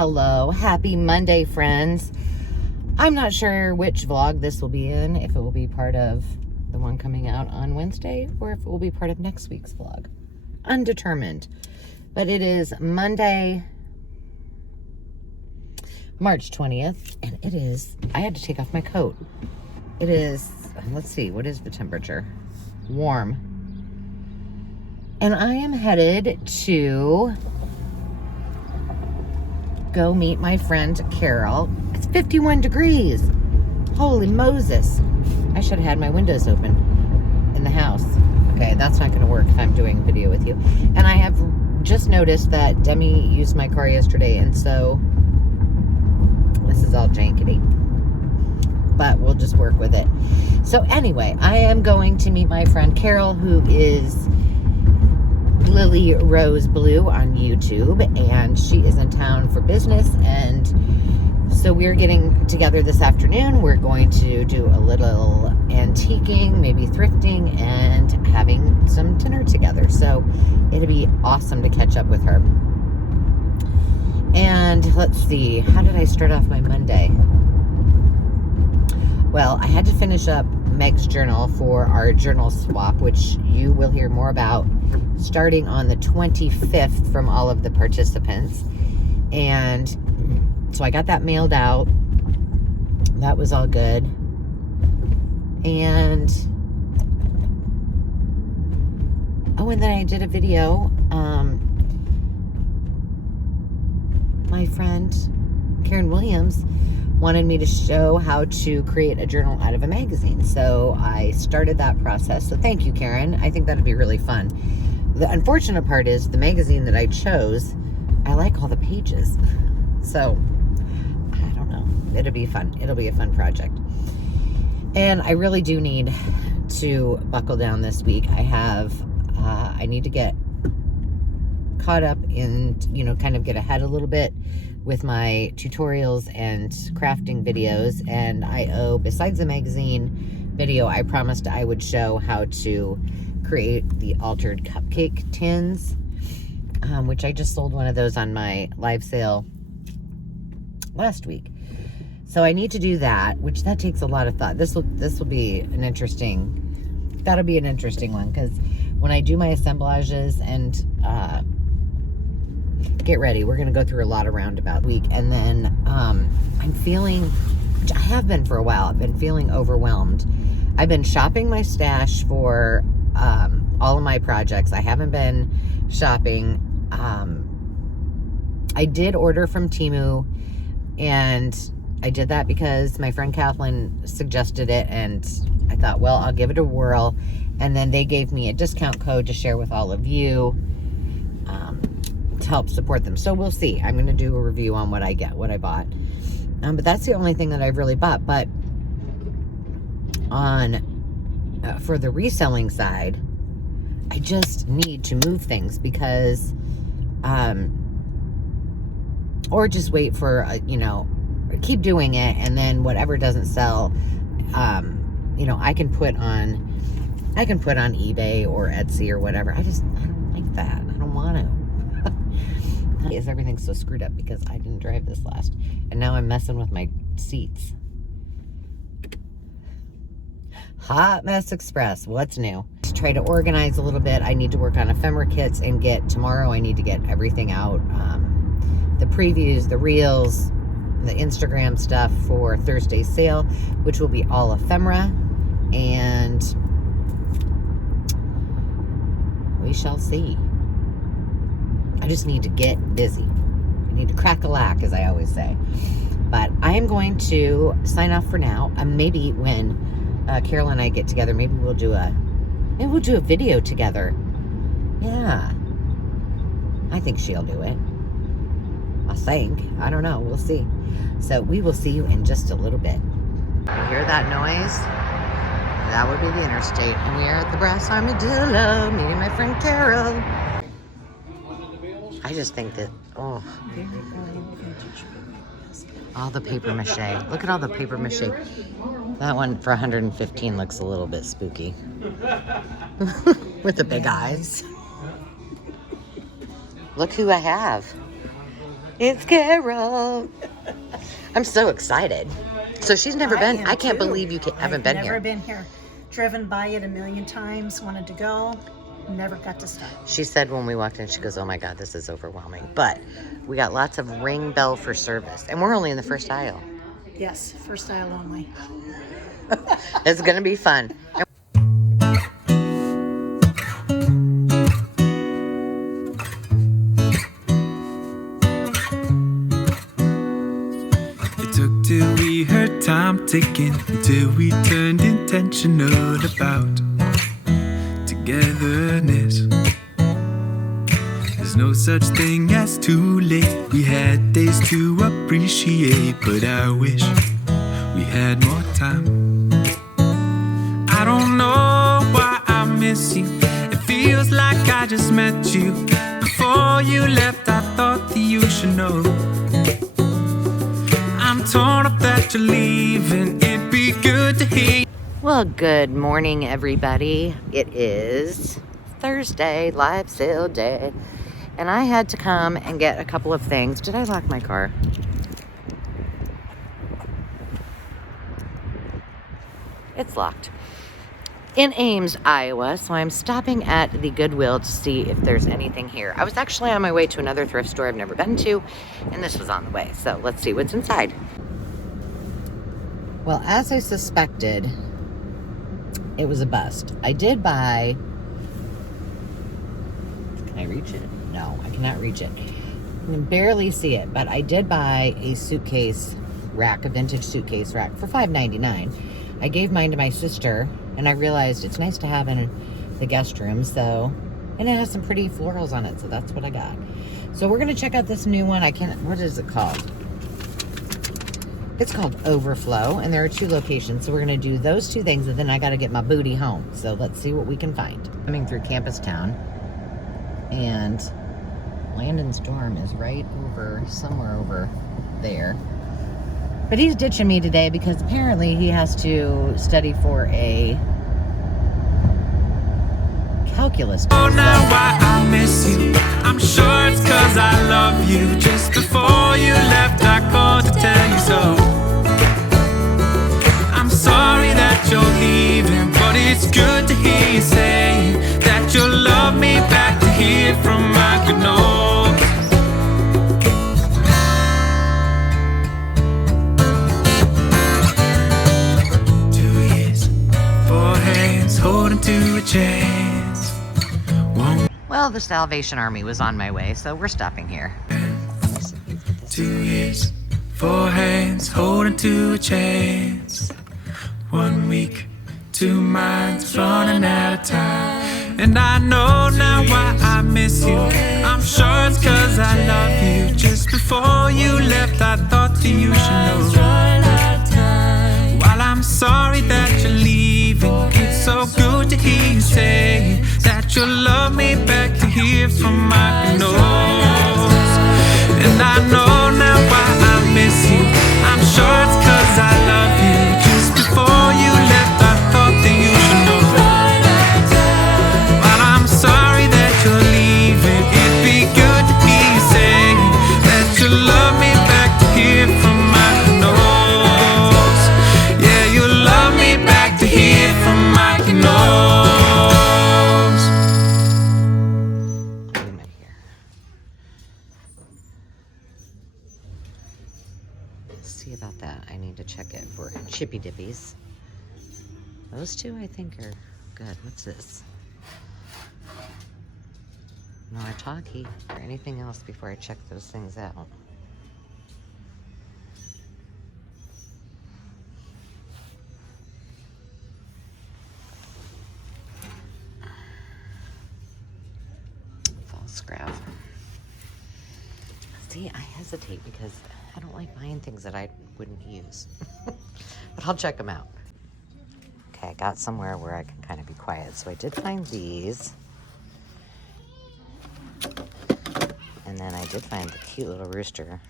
Hello. Happy Monday, friends. I'm not sure which vlog this will be in, if it will be part of the one coming out on Wednesday or if it will be part of next week's vlog. Undetermined. But it is Monday, March 20th, and it is, I had to take off my coat. It is, let's see, what is the temperature? Warm. And I am headed to go meet my friend Carol. It's 51 degrees. Holy Moses. I should have had my windows open in the house. Okay, that's not going to work if I'm doing video with you. And I have just noticed that Demi used my car yesterday, and so this is all jankety. But we'll just work with it. So anyway, I am going to meet my friend Carol, who is Lily Rose Blue on YouTube, and she is in town for business, and so we're getting together this afternoon. We're going to do a little antiquing, maybe thrifting, and having some dinner together. So it'll be awesome to catch up with her. And let's see, how did I start off my Monday? Well, I had to finish up Meg's journal for our journal swap, which you will hear more about starting on the 25th from all of the participants. And so I got that mailed out. That was all good. And and then I did a video. My friend Karen Williams wanted me to show how to create a journal out of a magazine. So I started that process. So thank you, Karen. I think that'd be really fun. The unfortunate part is the magazine that I chose, I like all the pages. So I don't know. It'll be fun. It'll be a fun project. And I really do need to buckle down this week. I need to get caught up in, kind of get ahead a little bit with my tutorials and crafting videos. And besides the magazine video, I promised I would show how to create the altered cupcake tins, which I just sold one of those on my live sale last week. So I need to do that, which that takes a lot of thought. This will be an interesting, that'll be an interesting one, because when I do my assemblages and get ready, we're going to go through a lot of roundabout week. And then I'm feeling, which I have been for a while, I've been feeling overwhelmed. I've been shopping my stash for all of my projects. I haven't been shopping. I did order from Temu, and I did that because my friend Kathleen suggested it, and I thought, well, I'll give it a whirl. And then they gave me a discount code to share with all of you to help support them. So we'll see. I'm going to do a review on what I bought. But that's the only thing that I've really bought. But for the reselling side, I just need to move things because, or just wait for, keep doing it. And then whatever doesn't sell, I can put on eBay or Etsy or whatever. I don't like that. I don't want to. Is everything so screwed up because I didn't drive this last, and now I'm messing with my seats. Hot Mess Express. What's new? To try to organize a little bit. I need to work on ephemera kits and tomorrow I need to get everything out. The previews, the reels, the Instagram stuff for Thursday's sale, which will be all ephemera, and we shall see. I just need to get busy. I need to crack a lack, as I always say. But I am going to sign off for now. Maybe when Carol and I get together, maybe we'll do a video together. Yeah. I think she'll do it. I think. I don't know. We'll see. So we will see you in just a little bit. You hear that noise? That would be the interstate. And we are at the Brass Armadillo, meeting my friend Carol. I just think that, all the paper mache. Look at all the paper mache. That one for 115 looks a little bit spooky. With the big eyes. Look who I have. It's Carol. I'm so excited. So she's never been. I can't believe you haven't been here. Never been here. Driven by it a million times. Wanted to go. Never got to stop. She said when we walked in, she goes, "Oh my God, this is overwhelming." But we got lots of ring bell for service, and we're only in the first aisle. Yes, first aisle only. It's gonna be fun. It took till we heard time ticking, until we turned intentional about togetherness. There's no such thing as too late. We had days to appreciate, but I wish we had more time. I don't know why I miss you. It feels like I just met you. Before you left, I thought that you should know. I'm torn up that you're leaving. It'd be good to hear. Well, good morning, everybody. It is Thursday, live sale day. And I had to come and get a couple of things. Did I lock my car? It's locked. In Ames, Iowa. So I'm stopping at the Goodwill to see if there's anything here. I was actually on my way to another thrift store I've never been to, and this was on the way. So let's see what's inside. Well, as I suspected, it was a bust. I did buy... Can I reach it? No, I cannot reach it. I can barely see it, but I did buy a suitcase rack, a vintage suitcase rack for $5.99. I gave mine to my sister, and I realized it's nice to have in the guest room, so, and it has some pretty florals on it, so that's what I got. So we're gonna check out this new one. What is it called? It's called Overflow, and there are 2 locations, so we're gonna do those 2 things, and then I gotta get my booty home. So let's see what we can find. Coming through Campus Town, and Landon Storm is right over, somewhere over there. But he's ditching me today because apparently he has to study for a calculus test. Oh, now why I miss you. I'm sure it's 'cause I love you. Just before you left, I called to tell you so. I'm sorry that you're leaving, but it's good to hear you say that you'll love me back, to hear from my good nose. Holding to a chance. Well, the Salvation Army was on my way, so we're stopping here. 2 years, 4 hands, holding to a chance. 1 week, 2 minds, running out of time. And I know now why I miss you. I'm sure it's 'cause I love you. Just before you left, I thought that you should know. While I'm sorry that you're leaving, it's so good to hear you say that you'll love me back, to hear from my nose. And I know now why I miss you. I'm sure it's 'cause I love you. Just before you left, I thought that you should know. While I'm sorry that you're leaving, it'd be good to hear you say that you'll love me back, to hear from my nose. Yeah, you'll love me back, to hear from my nose. See about that. I need to check it for chippy dippies. Those 2 I think are good. What's this? Nartaki or anything else before I check those things out. False scrap. See, I hesitate because I don't like buying things that I wouldn't use. But I'll check them out. Okay, I got somewhere where I can kind of be quiet. So I did find these. And then I did find the cute little rooster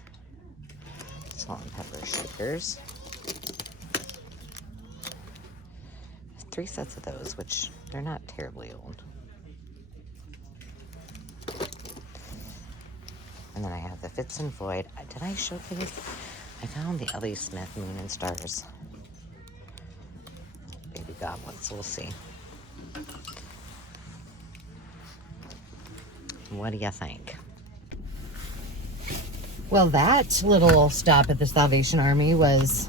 salt and pepper shakers. 3 sets of those, which they're not terribly old. And then I have the Fitz and Floyd. Did I show these? I found the Ellie Smith Moon and Stars. Baby goblets. We'll see. What do you think? Well, that little stop at the Salvation Army was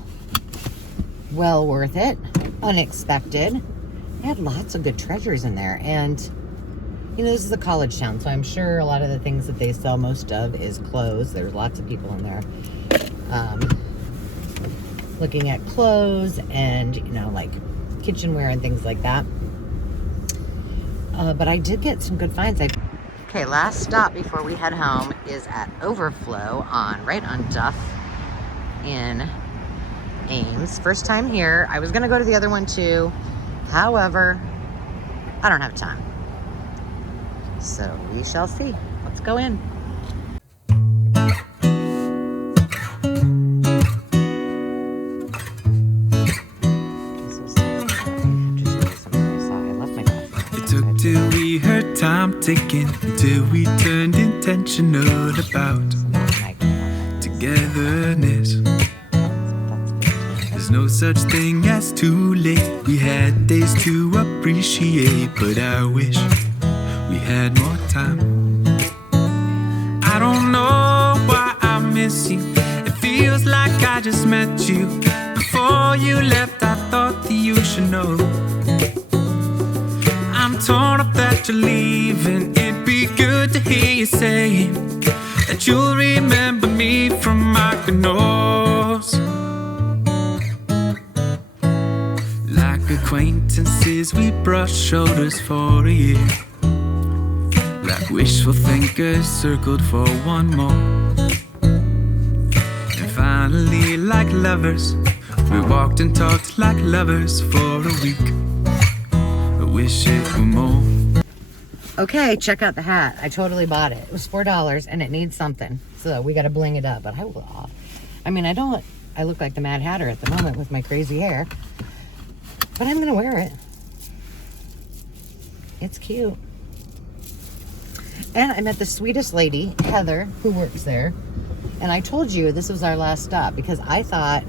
well worth it. Unexpected. They had lots of good treasures in there. And, you know, this is a college town, so I'm sure a lot of the things that they sell most of is clothes. There's lots of people in there looking at clothes and, you know, like kitchenware and things like that. But I did get some good finds. Okay, last stop before we head home is at Overflow right on Duff in Ames. First time here. I was gonna go to the other one too. However, I don't have time. So we shall see. Let's go in. Till we heard time ticking, till we turned intentional about togetherness. There's no such thing as too late. We had days to appreciate, but I wish we had more time. I don't know why I miss you. It feels like I just met you. Before you left, I thought that you should know. I'm torn up that you're leaving. It'd be good to hear you saying that you'll remember me from my canals. Like acquaintances, we brush shoulders for a year. Like wishful thinkers circled for one more. And finally, like lovers, we walked and talked like lovers for a week. Wish it were more. Okay, check out the hat. I totally bought it. It was $4 and it needs something. So we got to bling it up. But I look like the Mad Hatter at the moment with my crazy hair. But I'm going to wear it. It's cute. And I met the sweetest lady, Heather, who works there. And I told you this was our last stop because I thought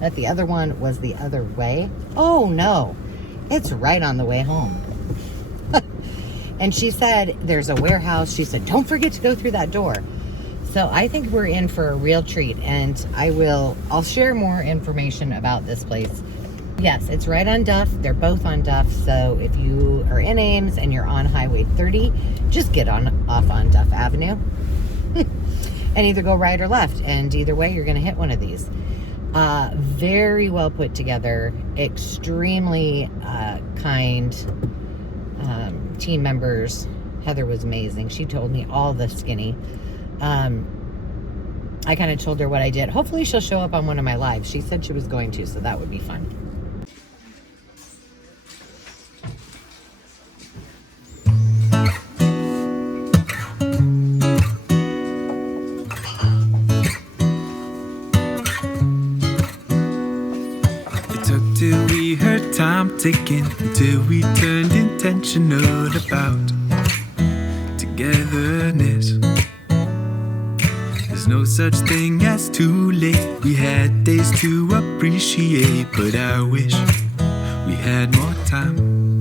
that the other one was the other way. Oh, no. It's right on the way home. And she said, there's a warehouse. She said, don't forget to go through that door. So I think we're in for a real treat. And I'll share more information about this place. Yes, it's right on Duff. They're both on Duff. So if you are in Ames and you're on Highway 30, just get off on Duff Avenue. And either go right or left. And either way, you're going to hit one of these. Very well put together, extremely kind team members. Heather was amazing. She told me all the skinny. I kind of told her what I did. Hopefully she'll show up on one of my lives. She said she was going to, so that would be fun. Till we heard time ticking, till we turned intentional about togetherness. There's no such thing as too late. We had days to appreciate, but I wish we had more time.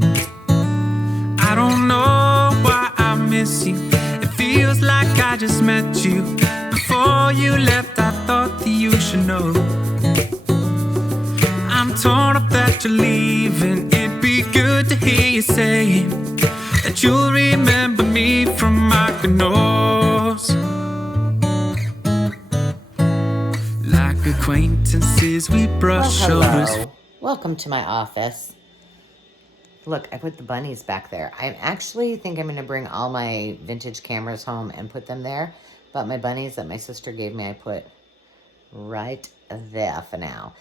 I don't know why I miss you. It feels like I just met you. Before you left, I thought that you should know. I'm torn up that you're leaving. It'd be good to hear you saying that you'll remember me from my canals. Like acquaintances, we brush shoulders. Welcome to my office. Look, I put the bunnies back there. I actually think I'm going to bring all my vintage cameras home and put them there. But my bunnies that my sister gave me, I put right there for now.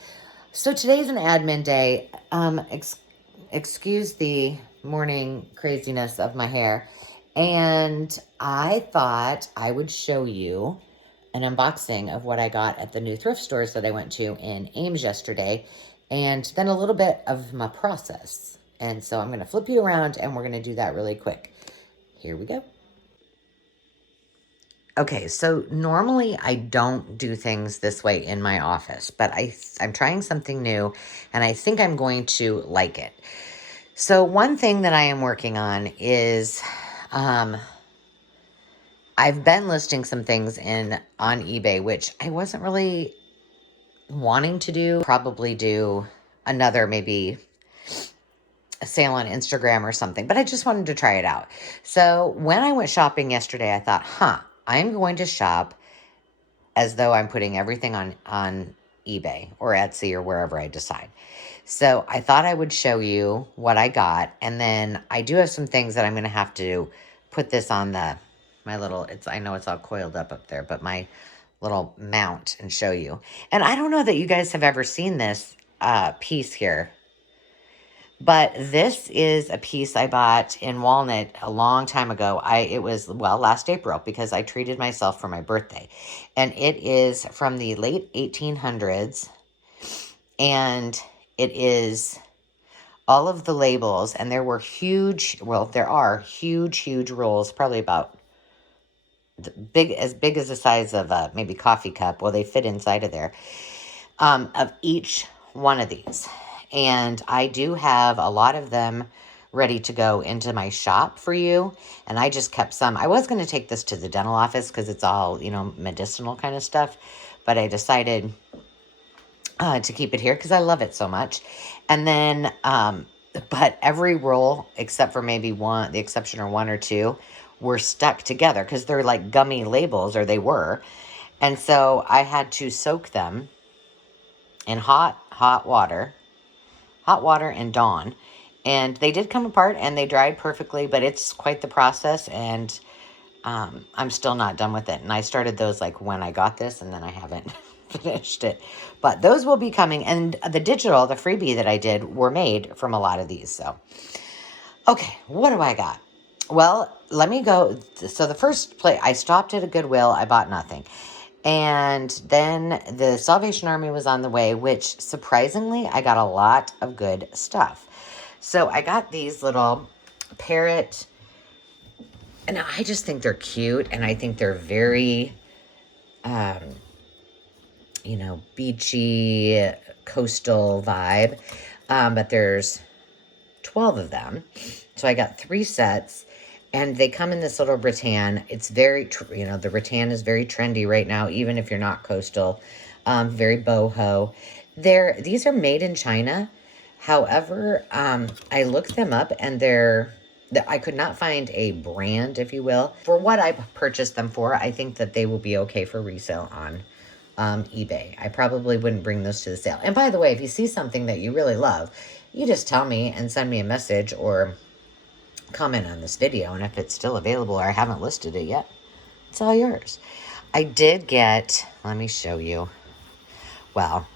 So today's an admin day. Excuse the morning craziness of my hair. And I thought I would show you an unboxing of what I got at the new thrift stores that I went to in Ames yesterday. And then a little bit of my process. And so I'm going to flip you around and we're going to do that really quick. Here we go. Okay, so normally I don't do things this way in my office, but I'm trying something new and I think I'm going to like it. So one thing that I am working on is I've been listing some things on eBay, which I wasn't really wanting to do. Probably do another maybe a sale on Instagram or something, but I just wanted to try it out. So when I went shopping yesterday, I thought, I'm going to shop as though I'm putting everything on eBay or Etsy or wherever I decide. So I thought I would show you what I got. And then I do have some things that I'm going to have to put this on my little, I know it's all coiled up there, but my little mount and show you. And I don't know that you guys have ever seen this piece here. But this is a piece I bought in Walnut a long time ago. It was last April because I treated myself for my birthday. And it is from the late 1800s. And it is all of the labels. And there were there are huge rolls, probably about as big as the size of maybe coffee cup. Well, they fit inside of there, of each one of these. And I do have a lot of them ready to go into my shop for you. And I just kept some. I was going to take this to the dental office because it's all, medicinal kind of stuff. But I decided to keep it here because I love it so much. And then, but every roll, except for maybe the exception are one or two, were stuck together because they're like gummy labels, or they were. And so I had to soak them in hot water and Dawn. And they did come apart and they dried perfectly, but it's quite the process. And I'm still not done with it. And I started those like when I got this, and then I haven't finished it. But those will be coming. And the freebie that I did were made from a lot of these. So, okay, what do I got? Well, let me go. So the first place, I stopped at a Goodwill. I bought nothing. And then the Salvation Army was on the way, which surprisingly, I got a lot of good stuff. So I got these little parrot, and I just think they're cute. And I think they're very, beachy, coastal vibe. But there's 12 of them. So I got 3 sets. And they come in this little rattan. It's very, the rattan is very trendy right now, even if you're not coastal. Very boho. These are made in China. However, I looked them up, and I could not find a brand, if you will. For what I purchased them for, I think that they will be okay for resale on eBay. I probably wouldn't bring those to the sale. And by the way, if you see something that you really love, you just tell me and send me a message or comment on this video, and if it's still available or I haven't listed it yet, it's all yours. I did get, let me show you. Well,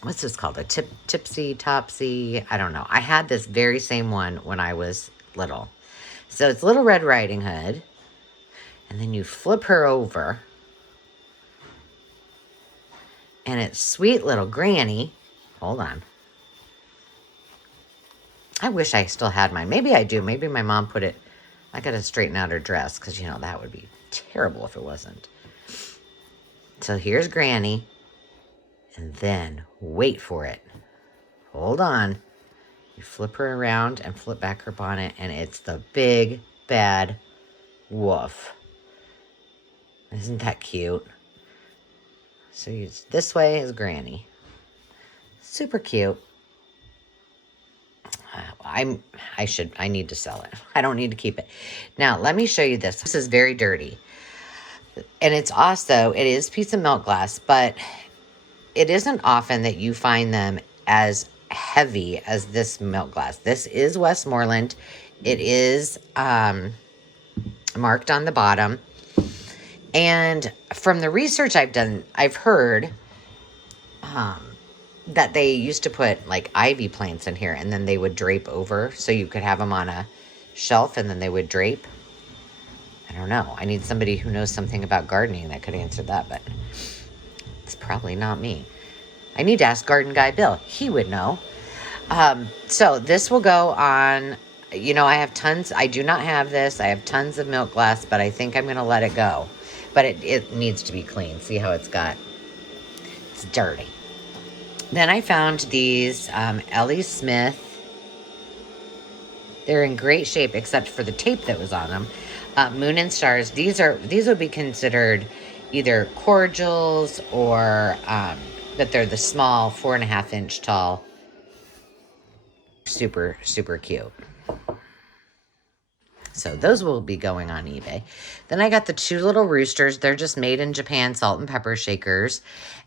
what's this called? A tipsy topsy? I don't know. I had this very same one when I was little. So it's Little Red Riding Hood, and then you flip her over, and it's sweet little Granny. Hold on. I wish I still had mine. Maybe I do. Maybe my mom put it. I got to straighten out her dress because, that would be terrible if it wasn't. So here's Granny. And then, wait for it. Hold on. You flip her around and flip back her bonnet. And it's the big, bad wolf. Isn't that cute? So this way is Granny. Super cute. I need to sell it. I don't need to keep it. Now, let me show you this. This is very dirty. And it is piece of milk glass, but it isn't often that you find them as heavy as this milk glass. This is Westmoreland. It is marked on the bottom. And from the research I've done, I've heard that they used to put like ivy plants in here, and then they would drape over so you could have them on a shelf, and then they would drape. I don't know. I need somebody who knows something about gardening that could answer that, but it's probably not me. I need to ask Garden Guy Bill. He would know. So this will go on, I have tons. I do not have this. I have tons of milk glass, but I think I'm going to let it go. but it needs to be clean. See how it's dirty. Then I found these Ellie Smith. They're in great shape except for the tape that was on them. Moon and Stars. These would be considered either cordials or but they're the small 4.5-inch tall. Super, super cute. So those will be going on eBay. Then I got the 2 little roosters. They're just made in Japan, salt and pepper shakers.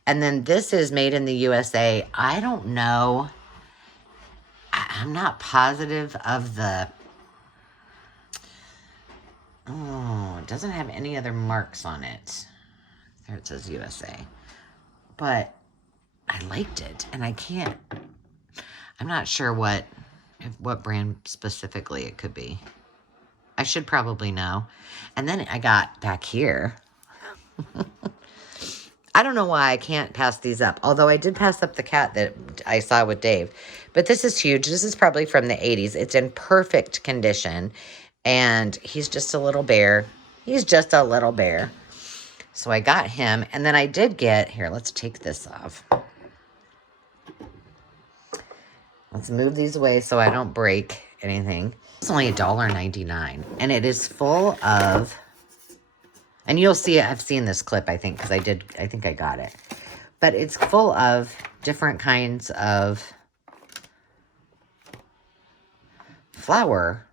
And then this is made in the USA. I don't know. I'm not positive of the... Oh, it doesn't have any other marks on it. There it says USA. But I liked it. And I can't... I'm not sure what brand specifically it could be. I should probably know. And then I got back here. I don't know why I can't pass these up. Although I did pass up the cat that I saw with Dave. But this is huge. This is probably from the 80s. It's in perfect condition. And he's just a little bear. He's just a little bear. So I got him. And then I did get... Here, let's take this off. Let's move these away so I don't break anything. It's only $1.99, and it is full of, and you'll see it. I've seen this clip, I think, because I think I got it. But it's full of different kinds of flower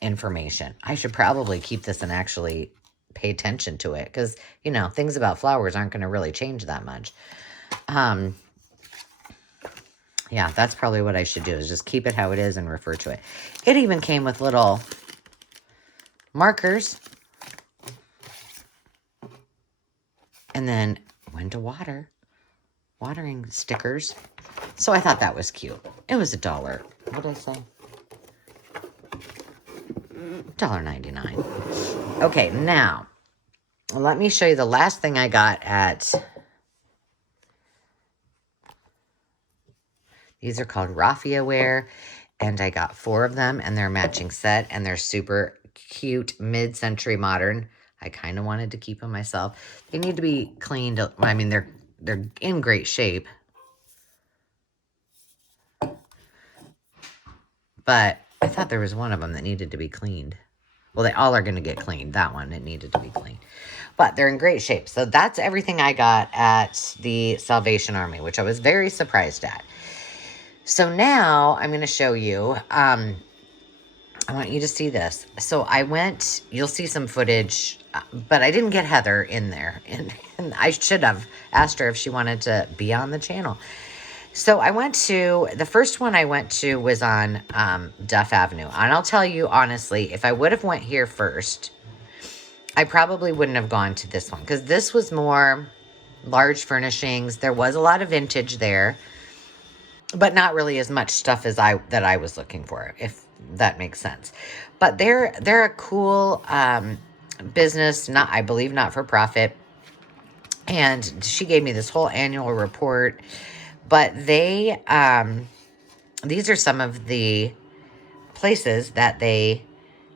information. I should probably keep this and actually pay attention to it because, you know, things about flowers aren't going to really change that much. Yeah, that's probably what I should do, is just keep it how it is and refer to it. It even came with little markers. And then when to water. Watering stickers. So I thought that was cute. It was $1. What did I say? $1.99. Okay, now, let me show you the last thing I got at... These are called raffia ware, and I got 4 of them, and they're a matching set, and they're super cute, mid-century modern. I kind of wanted to keep them myself. They need to be cleaned. I mean, they're in great shape. But I thought there was one of them that needed to be cleaned. Well, they all are going to get cleaned. That one, it needed to be cleaned. But they're in great shape. So that's everything I got at the Salvation Army, which I was very surprised at. So now I'm going to show you, I want you to see this. So I went, you'll see some footage, but I didn't get Heather in there. And I should have asked her if she wanted to be on the channel. So I went to, the first one I went to was on Duff Avenue. And I'll tell you honestly, if I would have went here first, I probably wouldn't have gone to this one. Because this was more large furnishings. There was a lot of vintage there. But not really as much stuff as that I was looking for, if that makes sense. But they're a cool business, I believe not for profit. And she gave me this whole annual report. But these are some of the places that they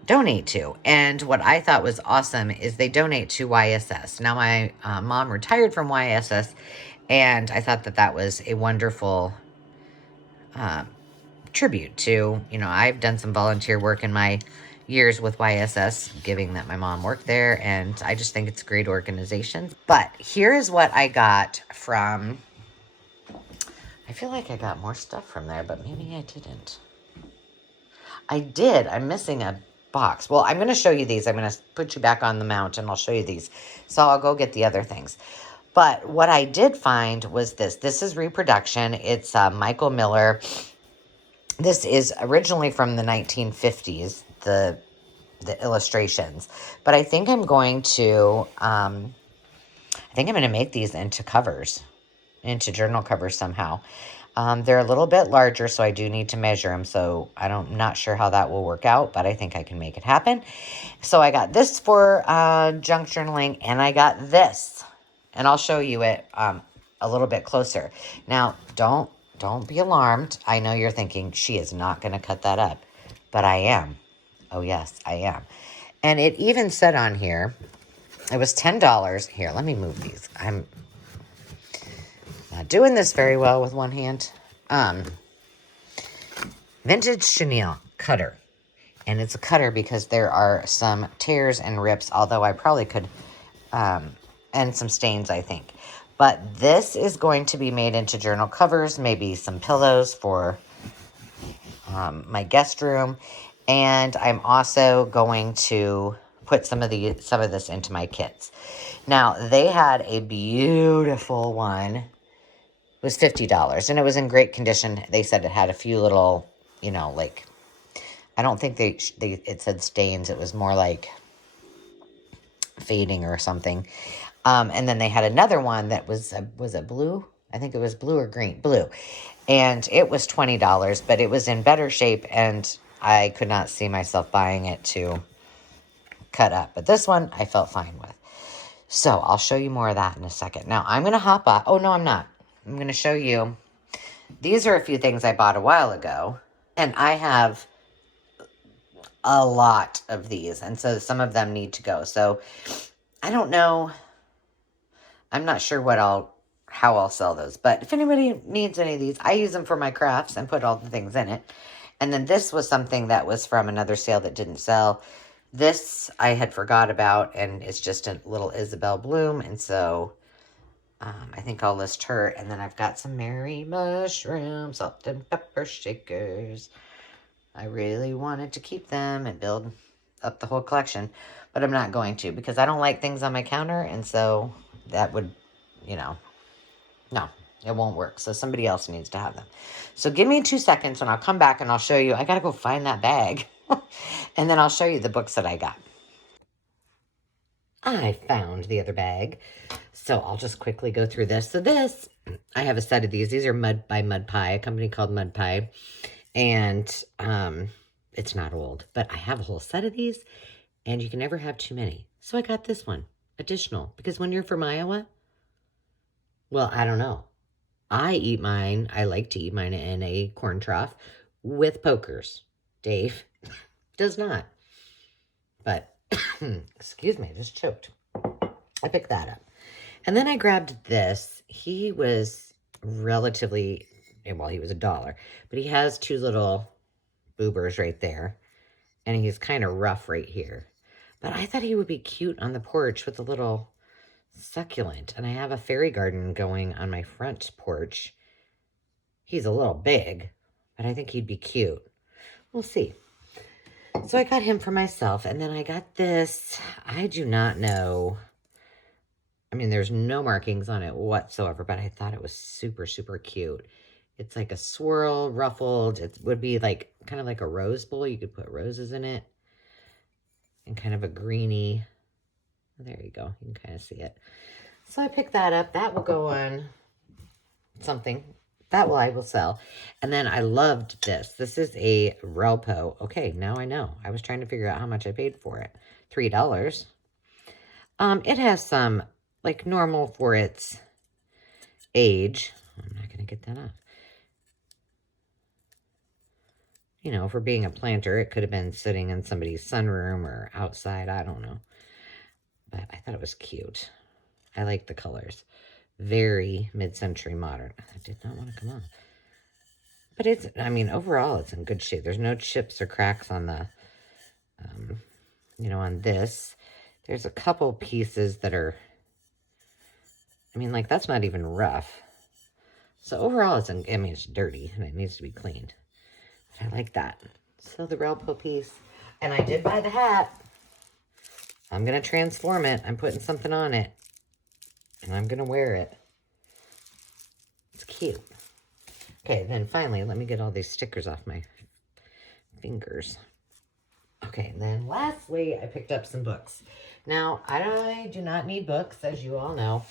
donate to. And what I thought was awesome is they donate to YSS. Now my mom retired from YSS, and I thought that was a wonderful tribute to, you know, I've done some volunteer work in my years with YSS, giving that my mom worked there, and I just think it's a great organization. But here is what I got from, I feel like I got more stuff from there, but maybe I didn't. I did. I'm missing a box. Well, I'm going to show you these. I'm going to put you back on the mount, and I'll show you these. So I'll go get the other things. But what I did find was this. This is reproduction. It's Michael Miller. This is originally from the 1950s, the illustrations. But I think I'm going to, make these into covers, into journal covers somehow. They're a little bit larger, so I do need to measure them. So I'm not sure how that will work out, but I think I can make it happen. So I got this for junk journaling, and I got this. And I'll show you it a little bit closer. Now, don't be alarmed. I know you're thinking, she is not going to cut that up. But I am. Oh, yes, I am. And it even said on here, It was $10. Here, let me move these. I'm not doing this very well with one hand. Vintage chenille cutter. And it's a cutter because there are some tears and rips, although I probably could, and some stains, I think. But this is going to be made into journal covers, maybe some pillows for my guest room. And I'm also going to put some of this into my kits. Now, they had a beautiful one. It was $50, and it was in great condition. They said it had a few little, you know, like, I don't think it said stains. It was more like fading or something. And then they had another one that was it blue? I think it was blue or green. Blue. And it was $20, but it was in better shape, and I could not see myself buying it to cut up. But this one I felt fine with. So I'll show you more of that in a second. Now I'm going to hop up. Oh, no, I'm not. I'm going to show you. These are a few things I bought a while ago, and I have a lot of these, and so some of them need to go. So I don't know. I'm not sure how I'll sell those, but if anybody needs any of these, I use them for my crafts and put all the things in it. And then this was something that was from another sale that didn't sell. This I had forgot about, and it's just a little Isabel Bloom, and so I think I'll list her. And then I've got some Mary Mushroom salt and pepper shakers. I really wanted to keep them and build up the whole collection, but I'm not going to because I don't like things on my counter, and so that would, you know, no, it won't work. So somebody else needs to have them. So give me 2 seconds and I'll come back and I'll show you. I got to go find that bag. And then I'll show you the books that I got. I found the other bag. So I'll just quickly go through this. So this, I have a set of these. These are Mud by Mud Pie, a company called Mud Pie. And it's not old, but I have a whole set of these, and you can never have too many. So I got this one, additional, because when you're from Iowa, well, I don't know. I like to eat mine in a corn trough with pokers. Dave does not. But, excuse me, I just choked. I picked that up. And then I grabbed this. He was relatively, well, he was $1, but he has 2 little boobers right there. And he's kind of rough right here. But I thought he would be cute on the porch with a little succulent. And I have a fairy garden going on my front porch. He's a little big, but I think he'd be cute. We'll see. So I got him for myself. And then I got this. I do not know. I mean, there's no markings on it whatsoever, but I thought it was super, super cute. It's like a swirl, ruffled. It would be like kind of like a rose bowl. You could put roses in it. And kind of a greeny. There you go. You can kind of see it. So I picked that up. That will go on something. I will sell. And then I loved this. This is a Relpo. Okay, now I know. I was trying to figure out how much I paid for it. $3. It has some, like, normal for its age. I'm not going to get that off. You know, for being a planter, it could have been sitting in somebody's sunroom or outside. I don't know. But I thought it was cute. I like the colors. Very mid-century modern. I did not want to come off. But it's, I mean, overall, it's in good shape. There's no chips or cracks on the, you know, on this. There's a couple pieces that are, I mean, like, that's not even rough. So overall, it's, I mean, it's dirty and it needs to be cleaned. I like that. So the Relpo piece. And I did buy the hat. I'm going to transform it. I'm putting something on it. And I'm going to wear it. It's cute. Okay, then finally, let me get all these stickers off my fingers. Okay, and then lastly, I picked up some books. Now, I do not need books, as you all know.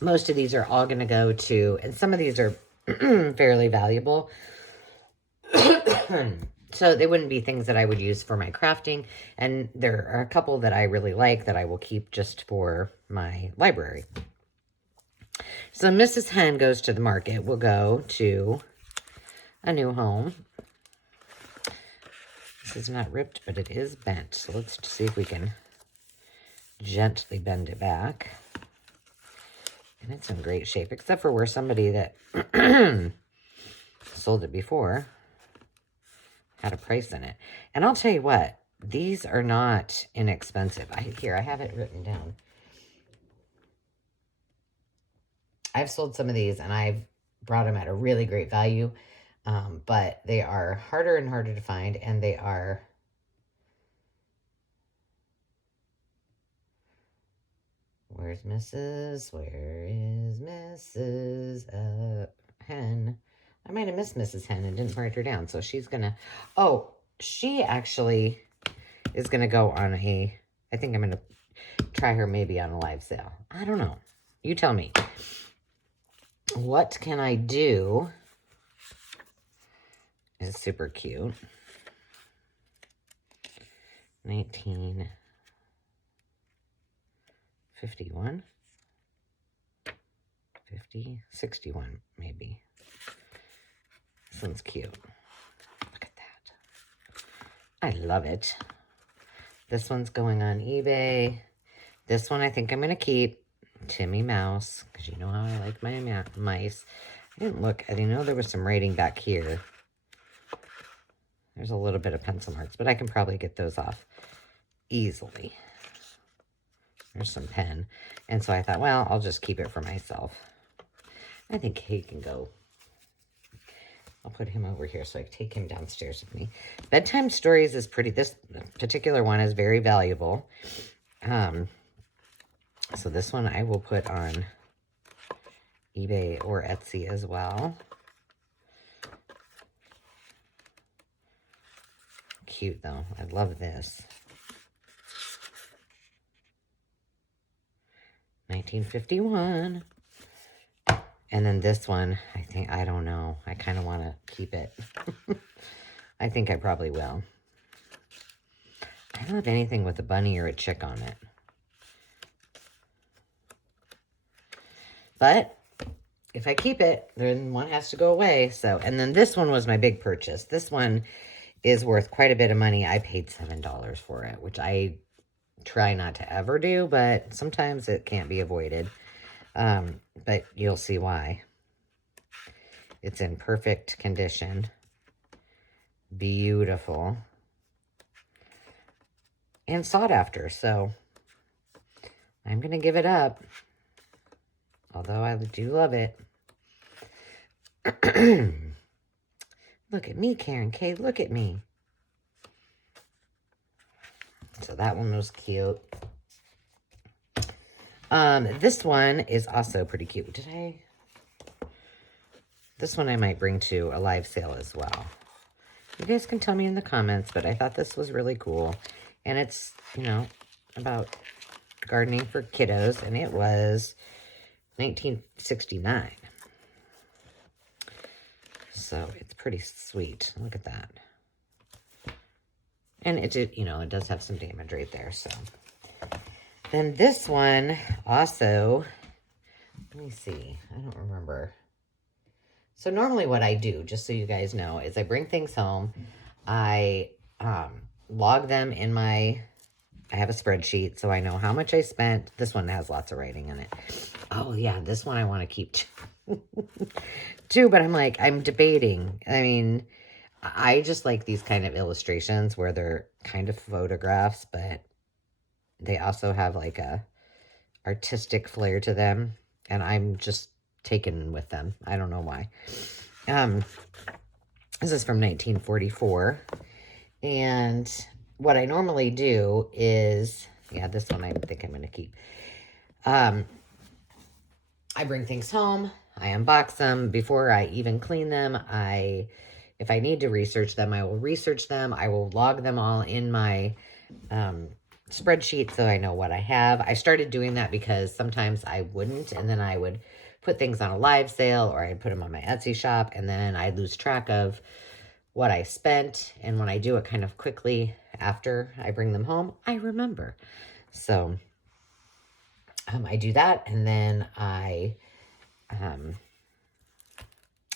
Most of these are all going to go to, and some of these are fairly valuable. So they wouldn't be things that I would use for my crafting. And there are a couple that I really like that I will keep just for my library. So Mrs. Hen Goes to the Market will go to a new home. This is not ripped, but it is bent. So let's see if we can gently bend it back. And it's in great shape, except for where somebody that sold it before had a price in it. And I'll tell you what, these are not inexpensive. Here, I have it written down. I've sold some of these and I've brought them at a really great value, but they are harder and harder to find, and they are Where's Mrs.? Where is Mrs. Hen? I might have missed Mrs. Hen and didn't write her down, so she's gonna, oh, she actually is gonna go on I think I'm gonna try her maybe on a live sale. I don't know. You tell me. What can I do? It's super cute. 1951, 50, 61 maybe. This one's cute. Look at that. I love it. This one's going on eBay. This one I think I'm going to keep. Timmy Mouse, because you know how I like my mice. I didn't look. I didn't know there was some writing back here. There's a little bit of pencil marks, but I can probably get those off easily. There's some pen. And so I thought, well, I'll just keep it for myself. I think he can go. I'll put him over here so I can take him downstairs with me. Bedtime Stories is pretty, this particular one is very valuable. So this one I will put on eBay or Etsy as well. Cute though. I love this. 1951. And then this one, I don't know. I kind of want to keep it. I think I probably will. I love anything with a bunny or a chick on it. But if I keep it, then one has to go away. So, and then this one was my big purchase. This one is worth quite a bit of money. I paid $7 for it, which I try not to ever do, but sometimes it can't be avoided. But you'll see why. It's in perfect condition. Beautiful. And sought after, so I'm going to give it up. Although I do love it. Look at me, Karen K. Look at me. So that one was cute. This one is also pretty cute. This one I might bring to a live sale as well. You guys can tell me in the comments, but I thought this was really cool. And it's, you know, about gardening for kiddos. And it was 1969. So it's pretty sweet. Look at that. And it did, you know, it does have some damage right there. So then this one also, let me see. I don't remember. So normally what I do, just so you guys know, is I bring things home. I log them in my, I have a spreadsheet, so I know how much I spent. This one has lots of writing in it. Oh, yeah, this one I want to keep too, but I'm like, I'm debating. I mean, I just like these kind of illustrations where they're kind of photographs, but they also have like a artistic flair to them, and I'm just taken with them. I don't know why. This is from 1944, and what I normally do is, yeah, this one I think I'm going to keep. I bring things home, I unbox them before I even clean them. If I need to research them, I will research them. I will log them all in my spreadsheet so I know what I have. I started doing that because sometimes I wouldn't, and then I would put things on a live sale, or I'd put them on my Etsy shop, and then I'd lose track of what I spent. And when I do it kind of quickly after I bring them home, I remember. So I do that, and then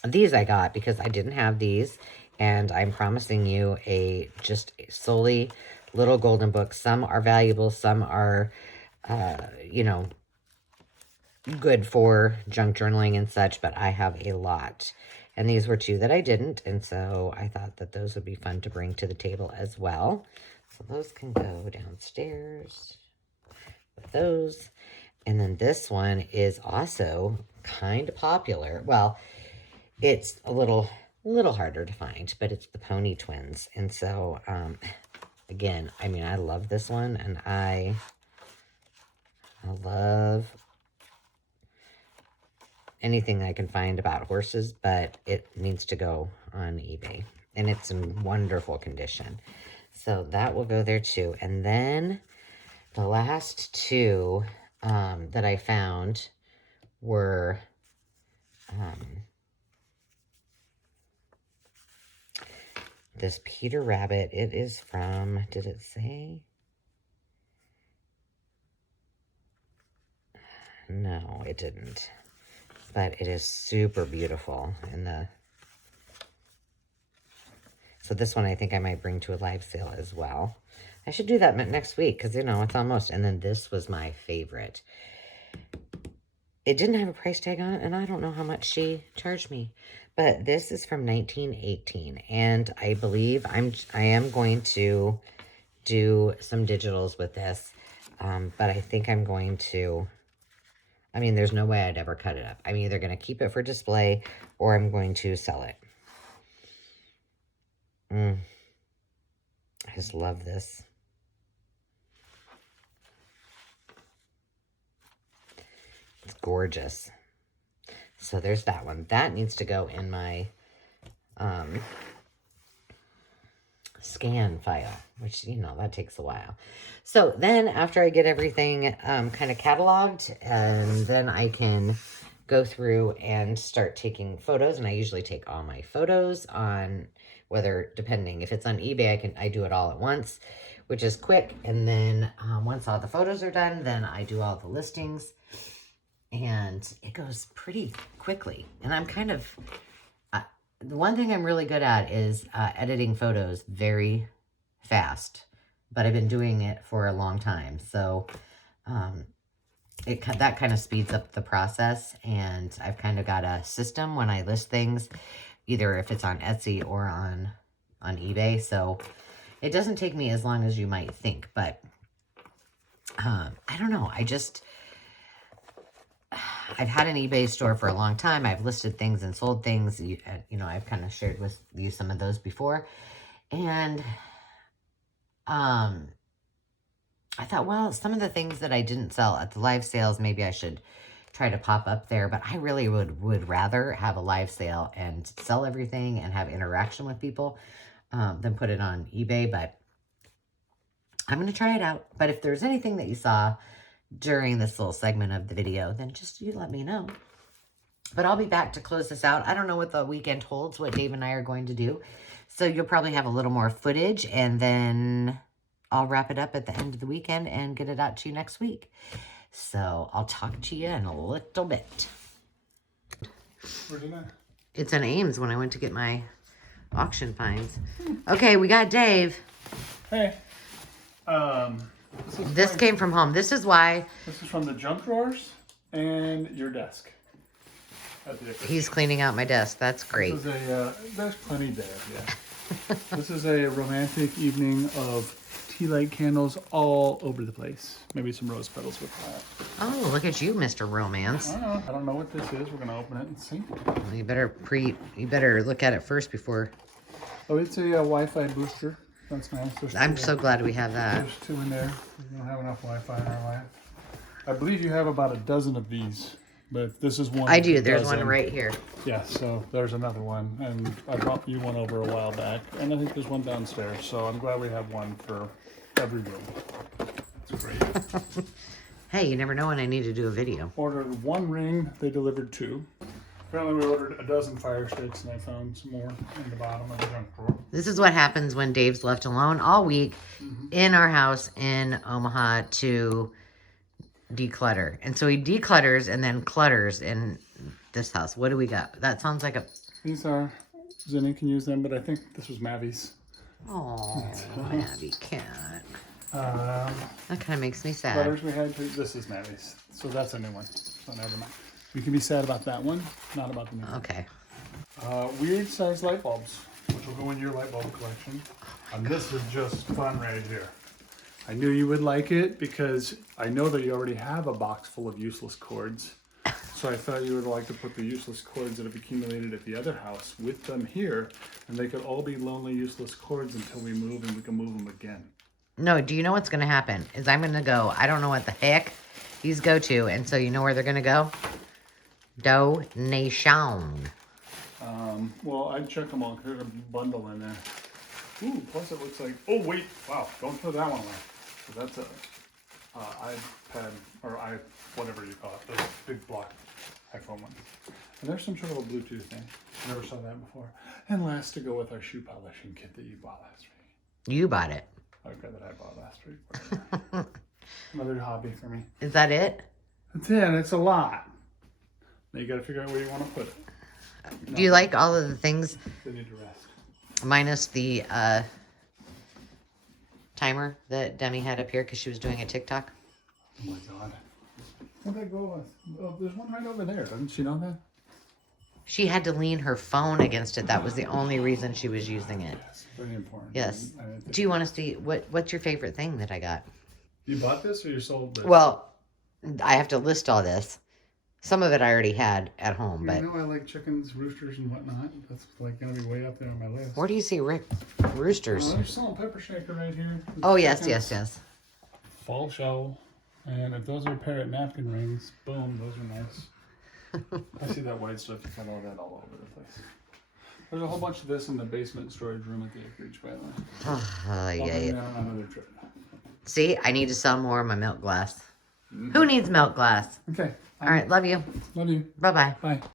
these I got because I didn't have these, and I'm promising you just solely little golden books. Some are valuable, some are you know, good for junk journaling and such, but I have a lot. And these were 2 that I didn't, and so I thought that those would be fun to bring to the table as well. So those can go downstairs with those. And then this one is also kind of popular. Well, it's a little harder to find, but it's the Pony Twins. And so, again, I mean, I love this one, and I love anything I can find about horses, but it needs to go on eBay, and it's in wonderful condition. So that will go there too. And then the last 2 that I found were this Peter Rabbit. It is from, did it say? No, it didn't. But it is super beautiful. So this one I think I might bring to a live sale as well. I should do that next week because, you know, it's almost. And then this was my favorite. It didn't have a price tag on it, and I don't know how much she charged me. But this is from 1918, and I believe I am going to do some digitals with this. But I think I'm going to, I mean, there's no way I'd ever cut it up. I'm either going to keep it for display or I'm going to sell it. I just love this. It's gorgeous. So there's that one. That needs to go in my scan file, which, you know, that takes a while. So then after I get everything kind of cataloged, and then I can go through and start taking photos. And I usually take all my photos on, whether, depending, if it's on eBay, I do it all at once, which is quick. And then once all the photos are done, then I do all the listings, and it goes pretty quickly. And I'm kind of, the one thing I'm really good at is editing photos very fast, but I've been doing it for a long time. So that kind of speeds up the process, and I've kind of got a system when I list things, either if it's on Etsy or on eBay. So it doesn't take me as long as you might think, but I don't know. I've had an eBay store for a long time. I've listed things and sold things. You know, I've kind of shared with you some of those before. And I thought, well, some of the things that I didn't sell at the live sales, maybe I should try to pop up there. But I really would rather have a live sale and sell everything and have interaction with people than put it on eBay. But I'm going to try it out. But if there's anything that you saw during this little segment of the video, then just you let me know. But I'll be back to close this out. I don't know what the weekend holds, what Dave and I are going to do. So you'll probably have a little more footage, and then I'll wrap it up at the end of the weekend and get it out to you next week. So I'll talk to you in a little bit. Where's it at? It's in Ames when I went to get my auction finds. Okay, we got Dave. Hey. This came from home. This is why. This is from the junk drawers and your desk. He's cleaning out my desk. That's great. This is there's plenty there, yeah. This is a romantic evening of tea light candles all over the place. Maybe some rose petals with that. Oh, look at you, Mr. Romance. I don't know what this is. We're gonna open it and see. Well, you better look at it first before. Oh, it's a Wi-Fi booster. That's nice. I'm so glad we have that. There's 2 in there. We don't have enough Wi-Fi in our life. I believe you have about a dozen of these, but this is one. I do. There's one right here. Yeah, so there's another one, and I brought you one over a while back, and I think there's one downstairs. So I'm glad we have one for every room. That's great. Hey, you never know when I need to do a video. Ordered 1 ring. They delivered 2. Apparently we ordered a dozen fire sticks, and I found some more in the bottom of the junk drawer. This is what happens when Dave's left alone all week in our house in Omaha to declutter. And so he declutters and then clutters in this house. What do we got? That sounds like a... These are... Zinni can use them, but I think this was Mavi's. Oh, Mavi cat. That kind of makes me sad. Letters we had. This is Maddie's. So that's a new one. So never mind. You can be sad about that one, not about the new one. Okay. Weird size light bulbs, which will go in your light bulb collection. And this is just fun right here. I knew you would like it because I know that you already have a box full of useless cords. So I thought you would like to put the useless cords that have accumulated at the other house with them here, and they could all be lonely, useless cords until we move, and we can move them again. No, do you know what's going to happen? Is I'm going to go, I don't know what the heck these go to, and so you know where they're going to go? Donation. Well, I'd check them all. There's a bundle in there. Ooh, plus it looks like, oh wait, wow, don't throw that one away. So that's a iPad, or whatever you call it, the big block iPhone one. And there's some sort of a Bluetooth thing. Never saw that before. And last to go with our shoe polishing kit that you bought last week. You bought it. Okay, that I bought last week. Another hobby for me. Is that it? That's it, and it's a lot. Now you gotta figure out where you want to put it. Do you like all of the things They need to rest. minus the timer that Demi had up here because she was doing a TikTok? Oh my god. Where'd that go with? Oh, there's one right over there. Doesn't she know that? She had to lean her phone against it. That was the only reason she was using it. Yes, very important. Yes. I didn't think- Do you want to see what's your favorite thing that I got? You bought this or you sold this? Well, I have to list all this. Some of it I already had at home, You but know I like chickens, roosters, and whatnot. That's like gonna be way up there on my list. where do you see roosters? There's salt and pepper shaker right here. Oh, yes, Chickens, yes. Fall show. And if those are parrot napkin rings, boom, those are nice. I see that white stuff. You got all that all over the place. There's a whole bunch of this in the basement storage room at the acreage, by the way. Oh, I'll bring yeah. that on another trip. See, I need to sell more of my milk glass. Who needs milk glass? Okay. All right, love you. Love you. Bye-bye. Bye.